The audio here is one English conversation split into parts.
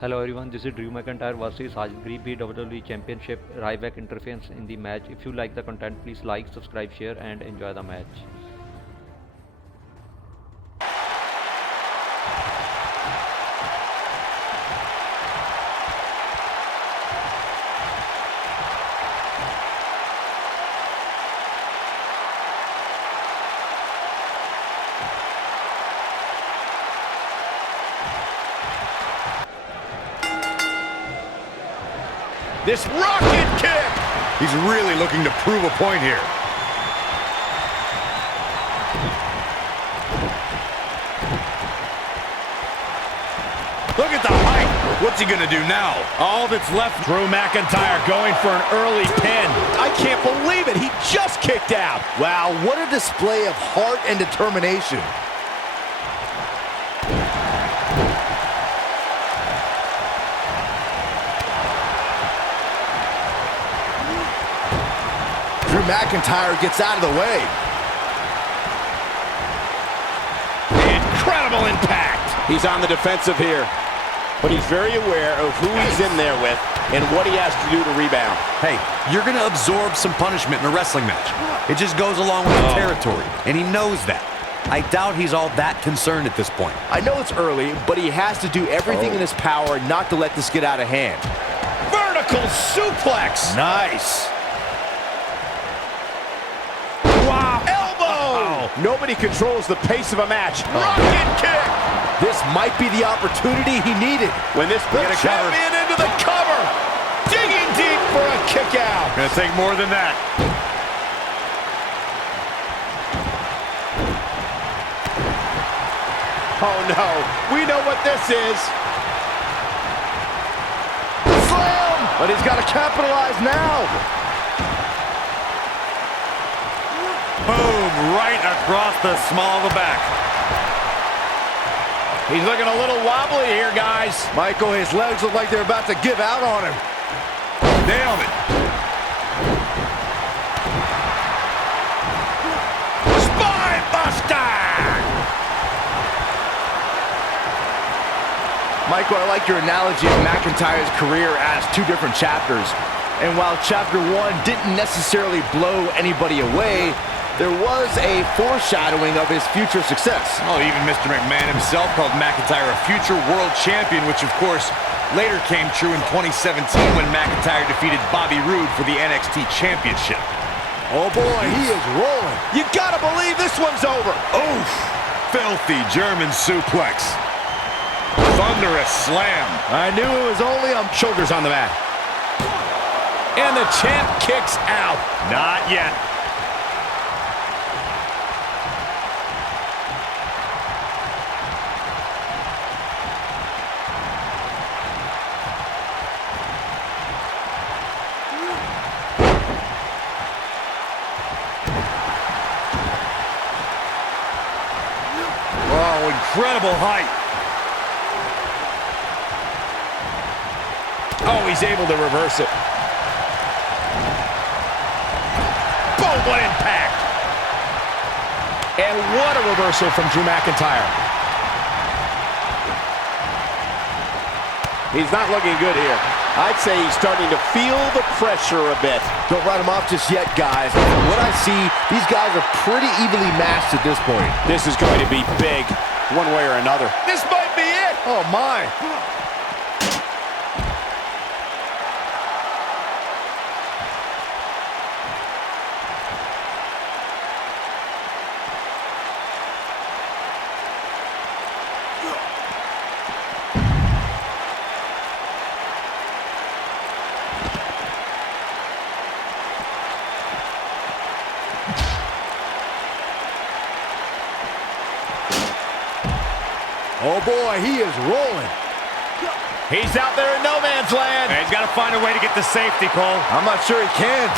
Hello everyone, this is Drew McIntyre versus Sajad Gharibi WWE Championship ryback interference in the match. If you like the content, please like, subscribe, share and enjoy the match. This rocket kick! He's really looking to prove a point here. Look at the height. What's he gonna do now? All that's left, Drew McIntyre going for an early pin. I can't believe it. He just kicked out. Wow, what a display of heart and determination. Drew McIntyre gets out of the way. Incredible impact. He's on the defensive here, but he's very aware of who he's in there with and what he has to do to rebound. Hey, you're going to absorb some punishment in a wrestling match. It just goes along with the territory, and he knows that. I doubt he's all that concerned at this point. I know it's early, but he has to do everything in his power not to let this get out of hand. Vertical suplex. Nice. Wow. Elbow. Nobody controls the pace of a match. Rocket kick. This might be the opportunity he needed. When this Champion into the cover. Digging deep for a kick out. Gonna take more than that. Oh no, we know what this is. Slam! But he's got to capitalize now. Boom, right across the small of the back. He's looking a little wobbly here, guys. Michael, his legs look like they're about to give out on him. Nailed it. Spine buster. Michael, I like your analogy of McIntyre's career as two different chapters. And while chapter one didn't necessarily blow anybody away, there was a foreshadowing of his future success. Oh, even Mr. McMahon himself called McIntyre a future world champion, which of course later came true in 2017 when McIntyre defeated Bobby Roode for the NXT championship. Oh boy, he is rolling. You gotta believe this one's over. Oof! Filthy German suplex. Thunderous slam. I knew it was only on Shoulders on the mat. And the champ kicks out. Not yet. Oh, incredible height. Oh, he's able to reverse it. Boom, what impact. And what a reversal from Drew McIntyre. He's not looking good here. I'd say he's starting to feel the pressure a bit. Don't write him off just yet, guys. From what I see, these guys are pretty evenly matched at this point. This is going to be big, one way or another. This might be it. Oh, my. Oh, boy, he is rolling. He's out there in no man's land. He's got to find a way to get to safety, Cole. I'm not sure he can.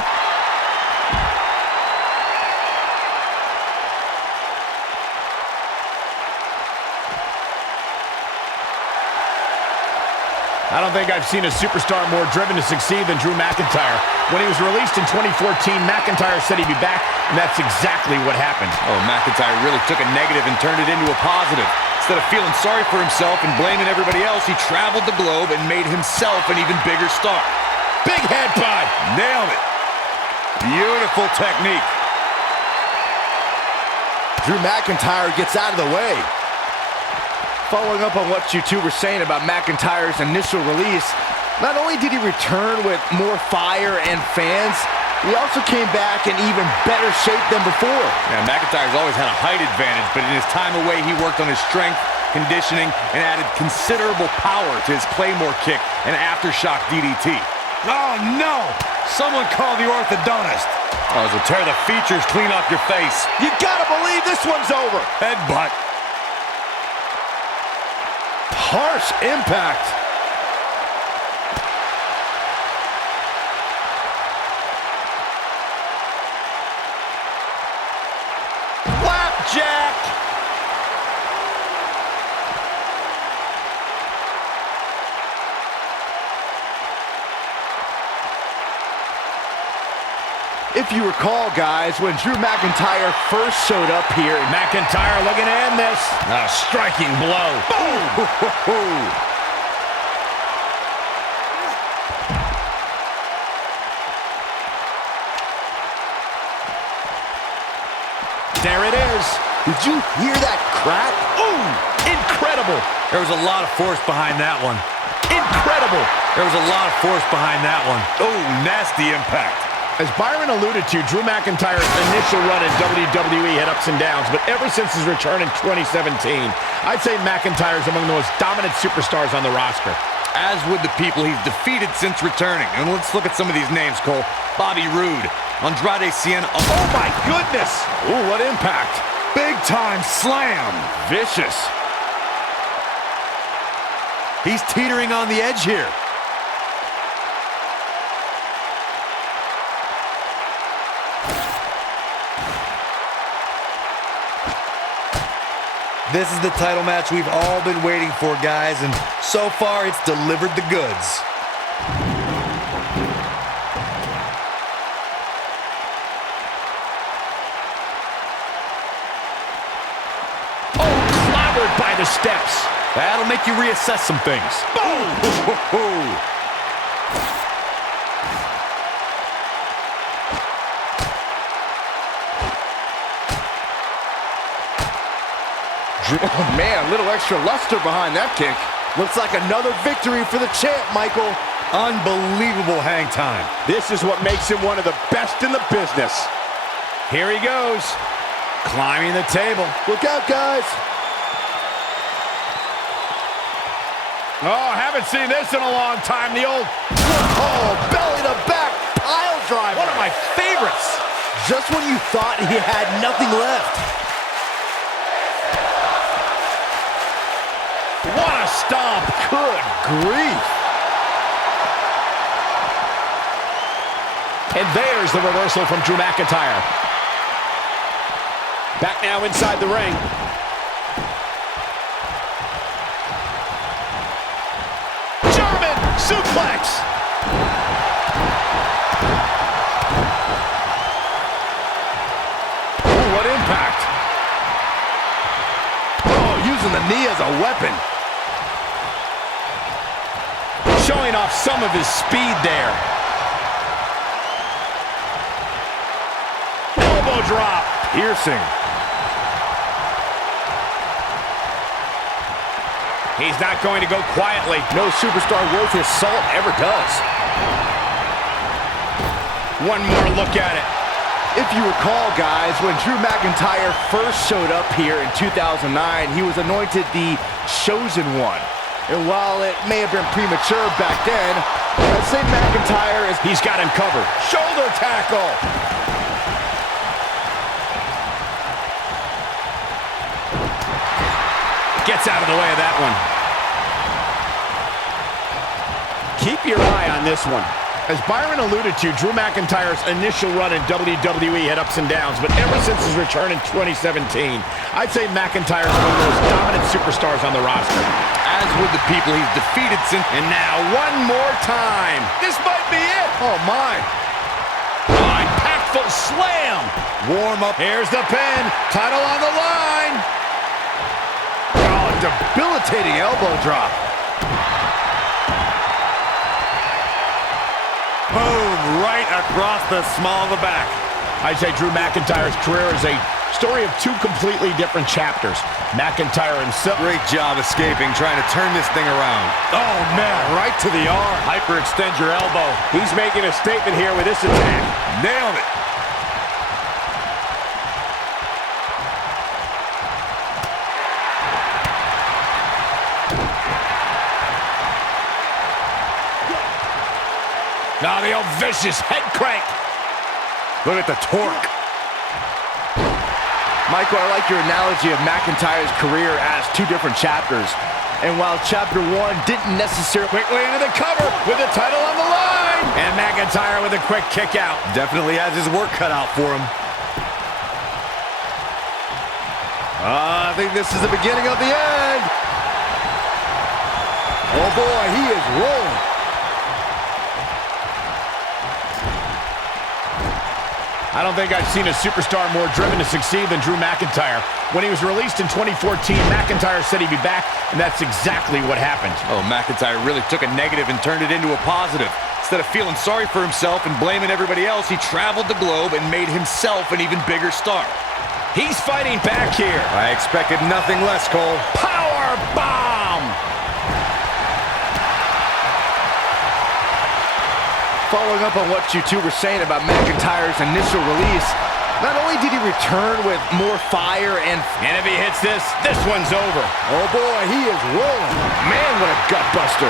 I don't think I've seen a superstar more driven to succeed than Drew McIntyre. When he was released in 2014, McIntyre said he'd be back, and that's exactly what happened. Oh, McIntyre really took a negative and turned it into a positive. Instead of feeling sorry for himself and blaming everybody else, he traveled the globe and made himself an even bigger star. Big headbutt. Nailed it. Beautiful technique. Drew McIntyre gets out of the way. Following up on what you two were saying about McIntyre's initial release, not only did he return with more fire and fans, he also came back in even better shape than before. Yeah, McIntyre's always had a height advantage, but in his time away, he worked on his strength, conditioning, and added considerable power to his Claymore kick and aftershock DDT. Oh, no! Someone call the orthodontist. Oh, so tear the features clean off your face. You gotta believe this one's over. Headbutt. Harsh impact. Flapjack. If you recall, guys, when Drew McIntyre first showed up here, McIntyre looking to end this. A striking blow. boom! There it is. Did you hear that crack? Ooh, incredible. There was a lot of force behind that one. Incredible. There was a lot of force behind that one. Oh, nasty impact. As Byron alluded to, Drew McIntyre's initial run in WWE had ups and downs, but ever since his return in 2017, I'd say McIntyre's among the most dominant superstars on the roster. As would the people he's defeated since returning. And let's look at some of these names, Cole. Bobby Roode, Andrade Cien. Oh my goodness! Ooh, what impact. Big time slam. Vicious. He's teetering on the edge here. This is the title match we've all been waiting for, guys, and so far it's delivered the goods. Oh, clobbered by the steps. That'll make you reassess some things. Boom! Oh, man, a little extra luster behind that kick. Looks like another victory for the champ, Michael. Unbelievable hang time. This is what makes him one of the best in the business. Here he goes. Climbing the table. Look out, guys. Oh, haven't seen this in a long time. The old... Oh, belly to back pile driver. One of my favorites. Just when you thought he had nothing left. What a stomp. Good grief. And there's the reversal from Drew McIntyre. Back now inside the ring. German suplex. Ooh, what impact. Oh, using the knee as a weapon. Showing off some of his speed there. Elbow drop. Piercing. He's not going to go quietly. No superstar worth his salt ever does. One more look at it. If you recall, guys, when Drew McIntyre first showed up here in 2009, he was anointed the Chosen One. And while it may have been premature back then, I'd say McIntyre is... He's got him covered. Shoulder tackle. Gets out of the way of that one. Keep your eye on this one. As Byron alluded to, Drew McIntyre's initial run in WWE had ups and downs, but ever since his return in 2017, I'd say McIntyre's one of the most dominant superstars on the roster. As would the people he's defeated since... And now, one more time. This might be it. Oh, my. Oh, impactful slam. Warm up. Here's the pin. Title on the line. Oh, debilitating elbow drop. Boom, right across the small of the back. I'd say Drew McIntyre's career is a story of two completely different chapters. McIntyre himself. Great job escaping, trying to turn this thing around. Oh, man, right to the arm. Hyperextend your elbow. He's making a statement here with this attack. Nailed it. Now the old vicious head crank. Look at the torque. Michael, I like your analogy of McIntyre's career as two different chapters. And while chapter one didn't necessarily... Quickly into the cover with the title on the line. And McIntyre with a quick kick out. Definitely has his work cut out for him. I think this is the beginning of the end. Oh boy, he is rolling. I don't think I've seen a superstar more driven to succeed than Drew McIntyre. When he was released in 2014, McIntyre said he'd be back, and that's exactly what happened. Oh, McIntyre really took a negative and turned it into a positive. Instead of feeling sorry for himself and blaming everybody else, he traveled the globe and made himself an even bigger star. He's fighting back here. I expected nothing less, Cole. Power bomb! Following up on what you two were saying about McIntyre's initial release, not only did he return with more fire and if he hits this, this one's over. oh boy, he is rolling. Man, what a gut buster.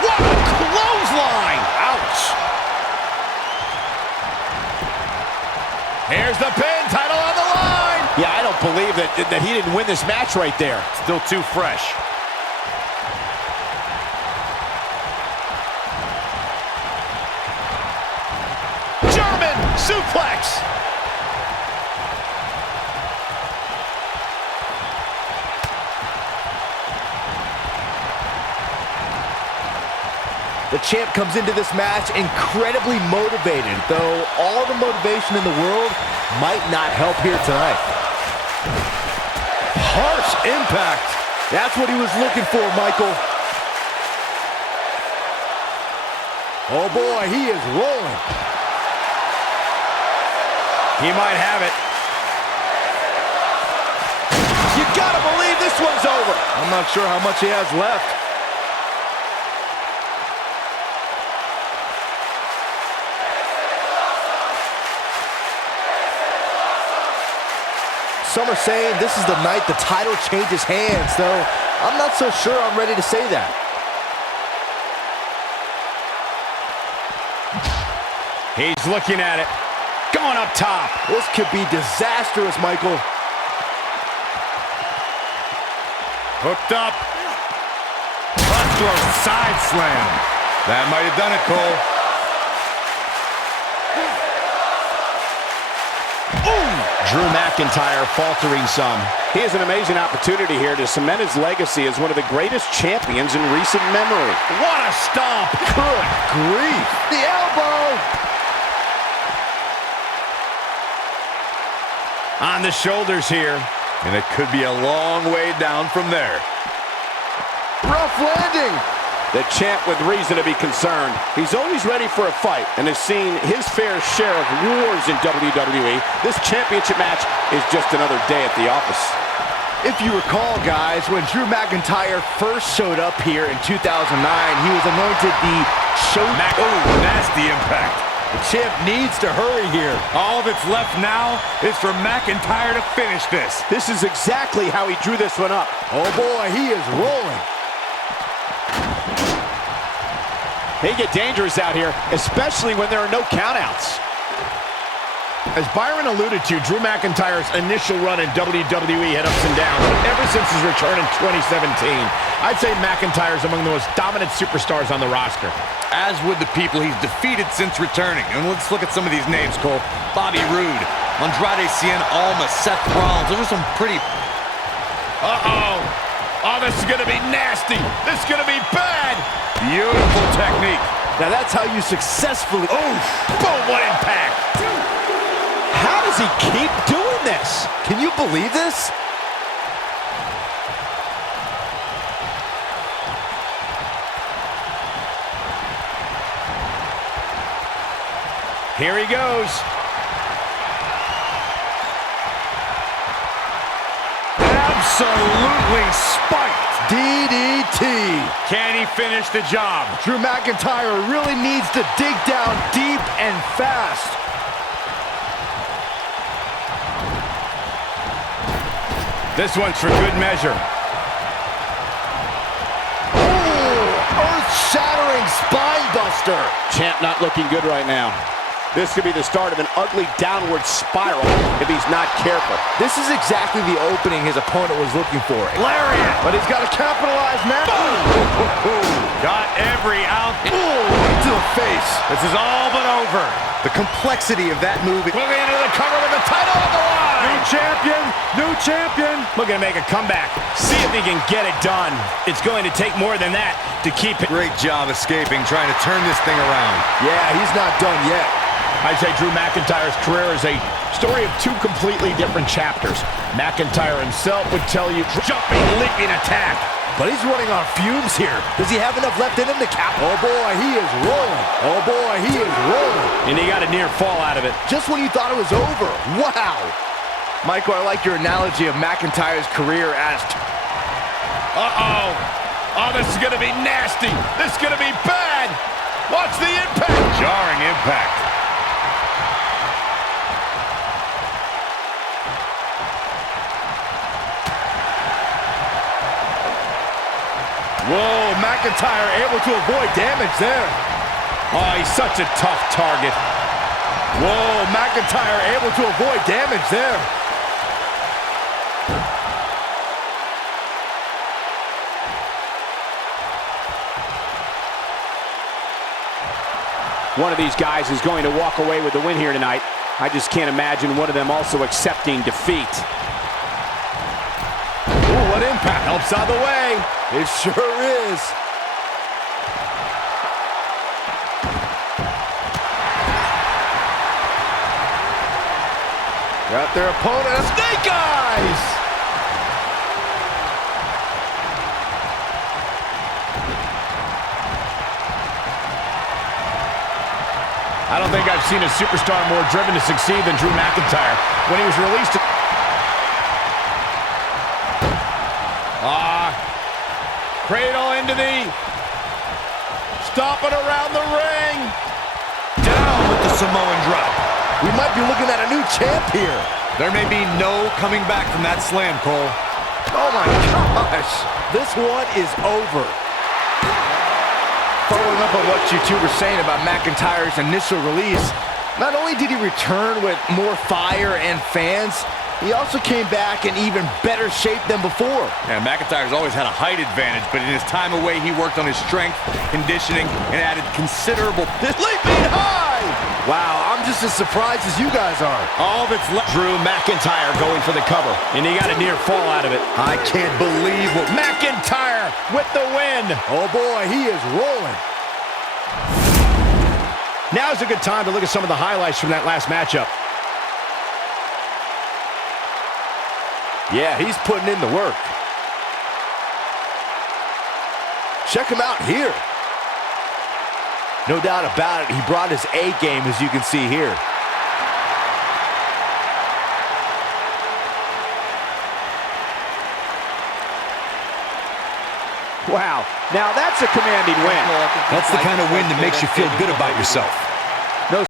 What a clothesline! Ouch! Here's the pin, title on the line! Yeah, I don't believe that he didn't win this match right there. Still too fresh. German suplex! The champ comes into this match incredibly motivated, though all the motivation in the world might not help here tonight. Harsh impact. That's what he was looking for, Michael. Oh boy, he is rolling. He might have it. You gotta believe this one's over. I'm not sure how much he has left. Some are saying this is the night the title changes hands, though I'm not so sure I'm ready to say that. He's looking at it. Going up top. This could be disastrous, Michael. Hooked up. Cutthroat side slam. That might have done it, Cole. Drew McIntyre faltering some. He has an amazing opportunity here to cement his legacy as one of the greatest champions in recent memory. What a stomp! Good grief. The elbow. On the shoulders here. And it could be a long way down from there. Rough landing. The champ with reason to be concerned. He's always ready for a fight and has seen his fair share of wars in WWE. This championship match is just another day at the office. If you recall, guys, when Drew McIntyre first showed up here in 2009, he was anointed the show... Oh, nasty impact. The champ needs to hurry here. All that's left now is for McIntyre to finish this. This is exactly how he drew this one up. Oh boy, he is rolling. They get dangerous out here, especially when there are no countouts. As Byron alluded to, Drew McIntyre's initial run in WWE had ups and downs, but ever since his return in 2017, I'd say McIntyre's among the most dominant superstars on the roster. As would the people he's defeated since returning. And let's look at some of these names, Cole. Bobby Roode, Andrade Cien Almas, Seth Rollins. Those are some pretty... Uh-oh. Oh, this is going to be nasty. This is going to be bad. Beautiful technique. Now that's how you successfully... Oof. Boom, what impact. How does he keep doing this? Can you believe this? Here he goes. Absolutely spiked. DDT. Can he finish the job? Drew McIntyre really needs to dig down deep and fast. This one's for good measure. Earth-shattering spine buster. Champ not looking good right now. This could be the start of an ugly downward spiral if he's not careful. This is exactly the opening his opponent was looking for. Lariat! But he's got to capitalize now. Got every ounce. To the face. This is all but over. The complexity of that move. Moving into the cover with the title on the line. New champion, new champion. Looking to make a comeback. See if he can get it done. It's going to take more than that to keep it. Great job escaping, trying to turn this thing around. Yeah, he's not done yet. I'd say Drew McIntyre's career is a story of two completely different chapters. McIntyre himself would tell you, jumping, leaping attack. But he's running on fumes here. Does he have enough left in him to cap? Oh boy, he is rolling. Oh boy, he is rolling. And he got a near fall out of it. Just when you thought it was over. Wow. Michael, I like your analogy of McIntyre's career as... Uh-oh. Oh, this is going to be nasty. This is going to be bad. Watch the impact. Jarring impact. Whoa, McIntyre able to avoid damage there. Oh, he's such a tough target. Whoa, McIntyre able to avoid damage there. One of these guys is going to walk away with the win here tonight. I just can't imagine one of them also accepting defeat. Ooh, what impact. Helps out of the way. It sure is. Got their opponent. Snake Eyes! I don't think I've seen a superstar more driven to succeed than Drew McIntyre. When he was released... Cradle into the... Stomping around the ring. Down with the Samoan drop. We might be looking at a new champ here. There may be no coming back from that slam, Cole. Oh my gosh. This one is over. Following up on what you two were saying about McIntyre's initial release, not only did he return with more fire and fans, he also came back in even better shape than before. Yeah, McIntyre's always had a height advantage, but in his time away, he worked on his strength, conditioning, and added considerable... Leaping high! Wow, I'm just as surprised as you guys are. All that's left. Drew McIntyre going for the cover. And he got a near fall out of it. I can't believe what... McIntyre with the win. Oh boy, he is rolling. Now's a good time to look at some of the highlights from that last matchup. Yeah, he's putting in the work. Check him out here. No doubt about it, he brought his A game, as you can see here. Wow, now that's a commanding win. That's the kind of win that makes you feel good about yourself.